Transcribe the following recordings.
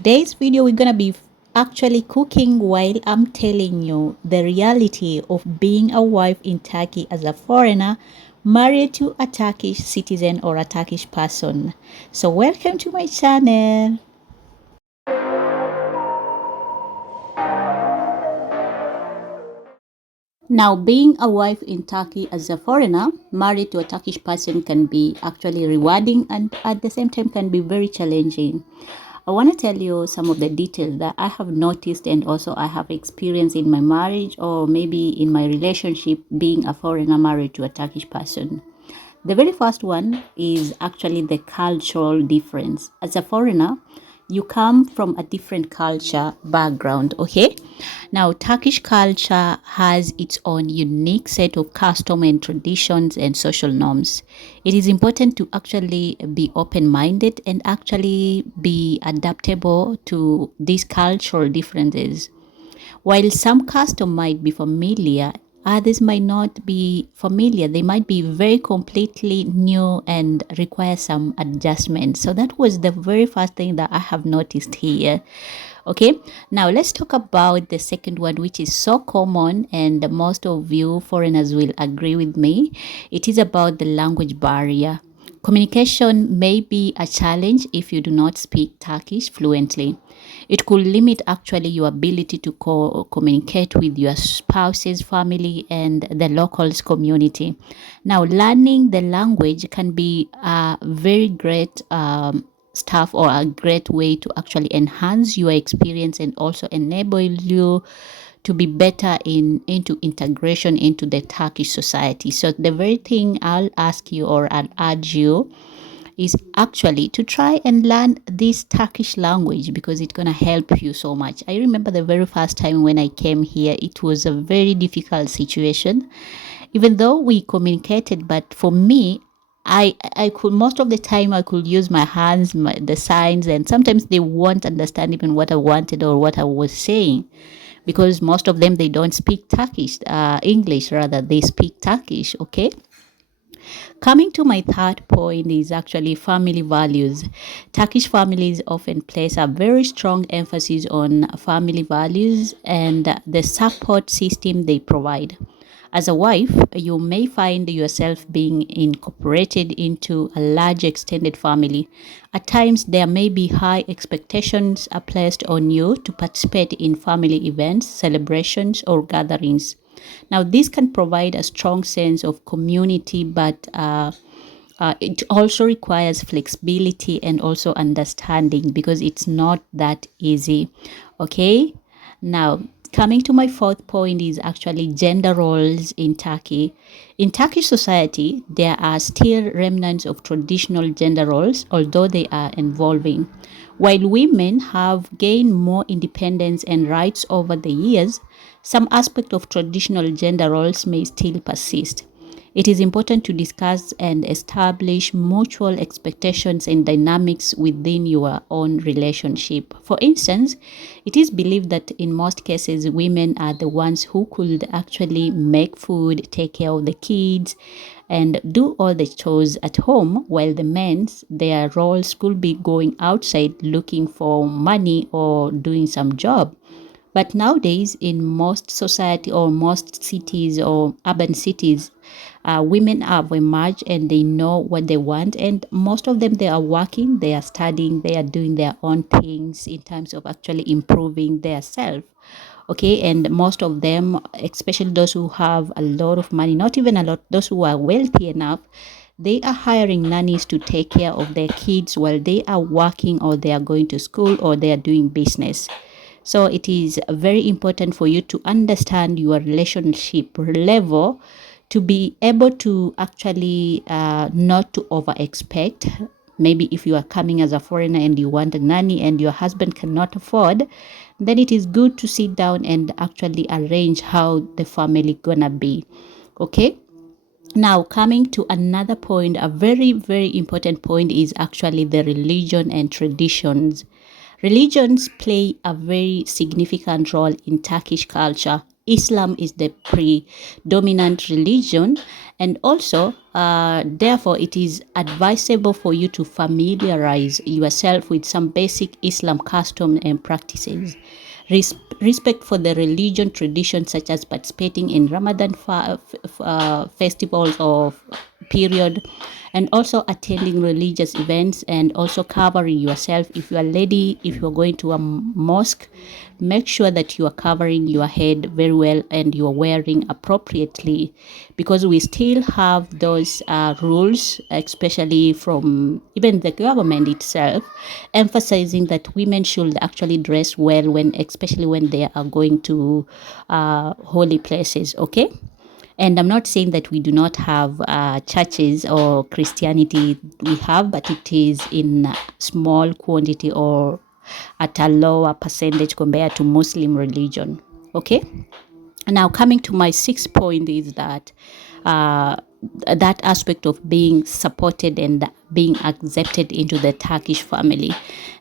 Today's video we're gonna be actually cooking while I'm telling you the reality of being a wife in Turkey as a foreigner married to a Turkish citizen or a Turkish person. So welcome to my channel. Now, being a wife in Turkey as a foreigner married to a Turkish person can be actually rewarding and at the same time can be very challenging. I want to tell you some of the details that I have noticed and also I have experienced in my marriage or maybe in my relationship being a foreigner married to a Turkish person. The very first one is actually the cultural difference. As a foreigner, you come from a different culture background, okay? Now, Turkish culture has its own unique set of custom and traditions and social norms. It is important to actually be open-minded and actually be adaptable to these cultural differences. While some custom might be familiar, others might not be familiar. They might be very completely new and require some adjustment. So that was the very first thing that I have noticed here. Okay, now let's talk about the second one, which is so common and most of you foreigners will agree with me. It is about the language barrier. Communication may be a challenge if you do not speak Turkish fluently. It could limit actually your ability to communicate with your spouse's family and the locals community. Now, learning the language can be a very great stuff or a great way to actually enhance your experience and also enable you to be better into integration into the Turkish society. So the very thing I'll ask you or I'll urge you is actually to try and learn this Turkish language because it's going to help you so much. I remember the very first time when I came here, it was a very difficult situation. Even though we communicated, but for me, I could most of the time I could use my hands, the signs, and sometimes they won't understand even what I wanted or what I was saying because most of them they don't speak Turkish, English rather, they speak Turkish, okay? Coming to my third point is actually family values. Turkish families often place a very strong emphasis on family values and the support system they provide. As a wife, you may find yourself being incorporated into a large extended family. At times, there may be high expectations are placed on you to participate in family events, celebrations, or gatherings. Now, this can provide a strong sense of community, but it also requires flexibility and also understanding because it's not that easy. Okay, now coming to my fourth point is actually gender roles in Turkey. In Turkish society, there are still remnants of traditional gender roles, although they are evolving. While women have gained more independence and rights over the years, some aspect of traditional gender roles may still persist. It is important to discuss and establish mutual expectations and dynamics within your own relationship. For instance, it is believed that in most cases, women are the ones who could actually make food, take care of the kids, and do all the chores at home, while the men's their roles could be going outside looking for money or doing some job. But nowadays, in most society or most cities or urban cities, women have emerged and they know what they want. And most of them, they are working, they are studying, they are doing their own things in terms of actually improving their self. Okay, and most of them, especially those who have a lot of money, not even a lot, those who are wealthy enough, they are hiring nannies to take care of their kids while they are working or they are going to school or they are doing business. So it is very important for you to understand your relationship level to be able to actually not to over expect. Maybe if you are coming as a foreigner and you want a nanny and your husband cannot afford, then it is good to sit down and actually arrange how the family gonna be. Okay. Now, coming to another point, a very, very important point is actually the religion and traditions. Religions play a very significant role in Turkish culture. Islam is the predominant religion, and also therefore it is advisable for you to familiarize yourself with some basic Islam customs and practices. Respect for the religion traditions, such as participating in Ramadan festivals or period, and also attending religious events, and also covering yourself. If you are a lady, if you are going to a mosque, make sure that you are covering your head very well and you are wearing appropriately, because we still have those rules, especially from even the government itself, emphasizing that women should actually dress well when, especially when they are going to holy places. Okay. And I'm not saying that we do not have churches or Christianity. We have, but it is in small quantity or at a lower percentage compared to Muslim religion. Okay. Now, coming to my sixth point is that uh, that aspect of being supported and being accepted into the Turkish family.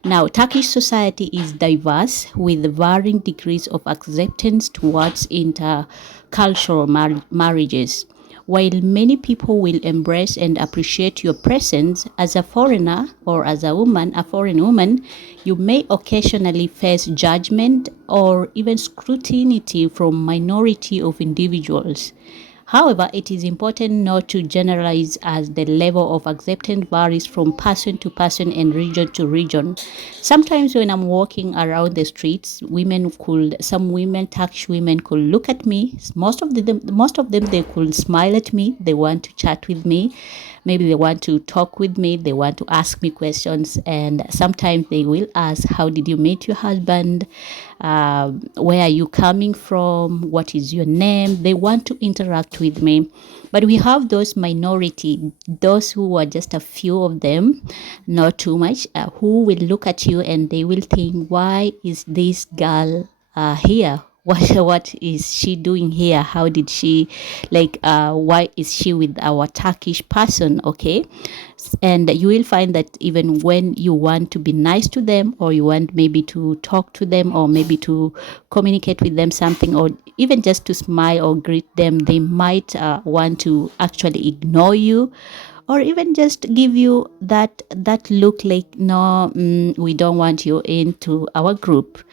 Now, Turkish society is diverse with varying degrees of acceptance towards intercultural marriages. While many people will embrace and appreciate your presence as a foreigner or as a woman, a foreign woman, you may occasionally face judgment or even scrutiny from minority of individuals. However, it is important not to generalize, as the level of acceptance varies from person to person and region to region. Sometimes when I'm walking around the streets, some women, Turkish women could look at me. Most of them, they could smile at me. They want to chat with me. Maybe they want to talk with me. They want to ask me questions. And sometimes they will ask, how did you meet your husband? Where are you coming from? What is your name? They want to interact with me. But we have those minority, those who are just a few of them, not too much, who will look at you and they will think, why is this girl here? What is she doing here? How did she, why is she with our Turkish person? Okay. And you will find that even when you want to be nice to them, or you want maybe to talk to them, or maybe to communicate with them something, or even just to smile or greet them, they might want to actually ignore you, or even just give you that look like, no, we don't want you into our group.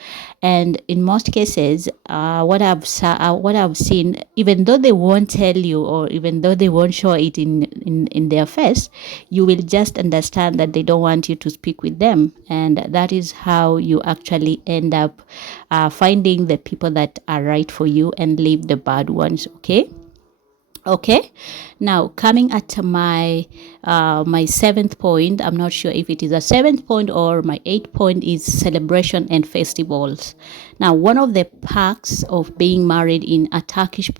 And in most cases, what I've seen, even though they won't tell you, or even though they won't show it in their face, you will just understand that they don't want you to speak with them. And that is how you actually end up finding the people that are right for you and leave the bad ones. Okay. Okay, now coming at my seventh point, I'm not sure if it is a seventh point or my eighth point, is celebration and festivals. Now, one of the perks of being married to a Turkish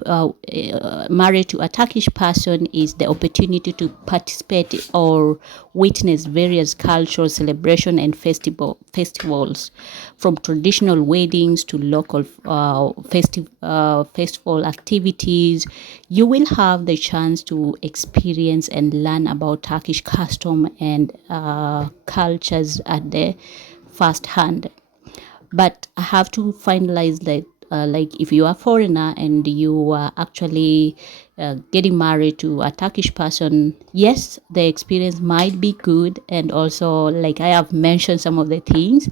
person is the opportunity to participate or witness various cultural celebration and festivals, from traditional weddings to local festival activities. You will have the chance to experience and learn about Turkish custom and cultures at the first hand. But I have to finalize that, like, if you are a foreigner and you are actually getting married to a Turkish person, yes, the experience might be good, and also, like I have mentioned some of the things,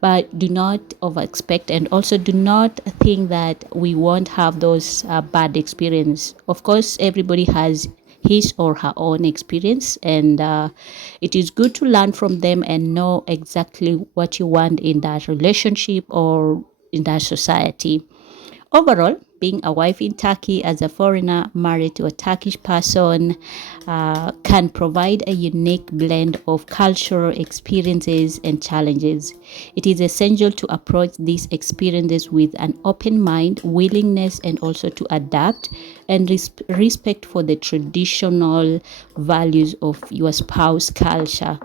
but do not over expect, and also do not think that we won't have those bad experience. Of course, everybody has his or her own experience, and it is good to learn from them and know exactly what you want in that relationship or in that society. Overall, being a wife in Turkey as a foreigner married to a Turkish person can provide a unique blend of cultural experiences and challenges. It is essential to approach these experiences with an open mind, willingness, and also to adapt, and respect for the traditional values of your spouse culture.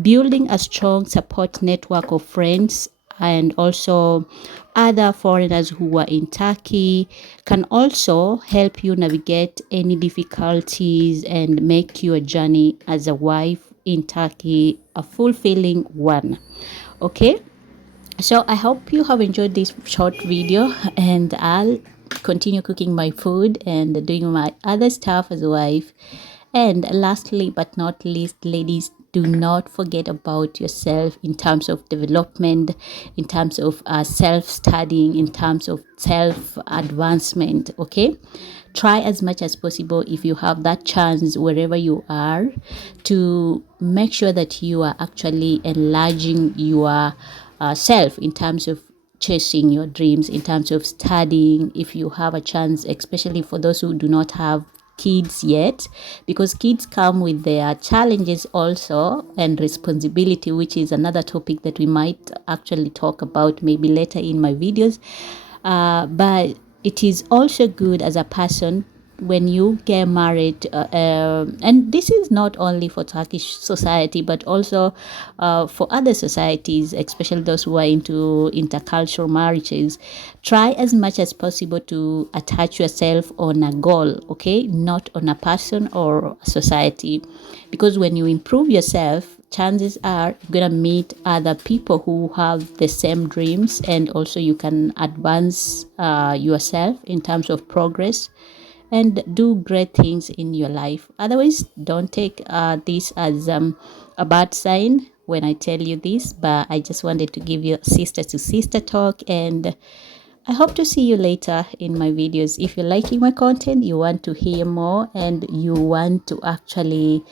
Building a strong support network of friends and also other foreigners who are in Turkey can also help you navigate any difficulties and make your journey as a wife in Turkey a fulfilling one. Okay, so I hope you have enjoyed this short video, and continue cooking my food and doing my other stuff as a wife. And lastly but not least, ladies, do not forget about yourself in terms of development, in terms of self-studying, in terms of self-advancement, okay? Try as much as possible, if you have that chance wherever you are, to make sure that you are actually enlarging your self in terms of chasing your dreams, in terms of studying, if you have a chance, especially for those who do not have kids yet, because kids come with their challenges also, and responsibility, which is another topic that we might actually talk about maybe later in my videos. But it is also good as a person when you get married, and this is not only for Turkish society but also for other societies, especially those who are into intercultural marriages. Try as much as possible to attach yourself on a goal, okay, not on a person or a society, because when you improve yourself, chances are you're gonna meet other people who have the same dreams, and also you can advance yourself in terms of progress and do great things in your life. Otherwise, don't take this as a bad sign when I tell you this, but I just wanted to give you sister to sister talk, and I hope to see you later in my videos. If you're liking my content, you want to hear more, and you want to actually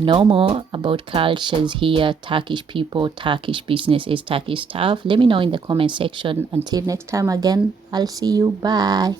know more about cultures here, Turkish people, Turkish businesses, Turkish stuff, let me know in the comment section. Until next time again, I'll see you. Bye.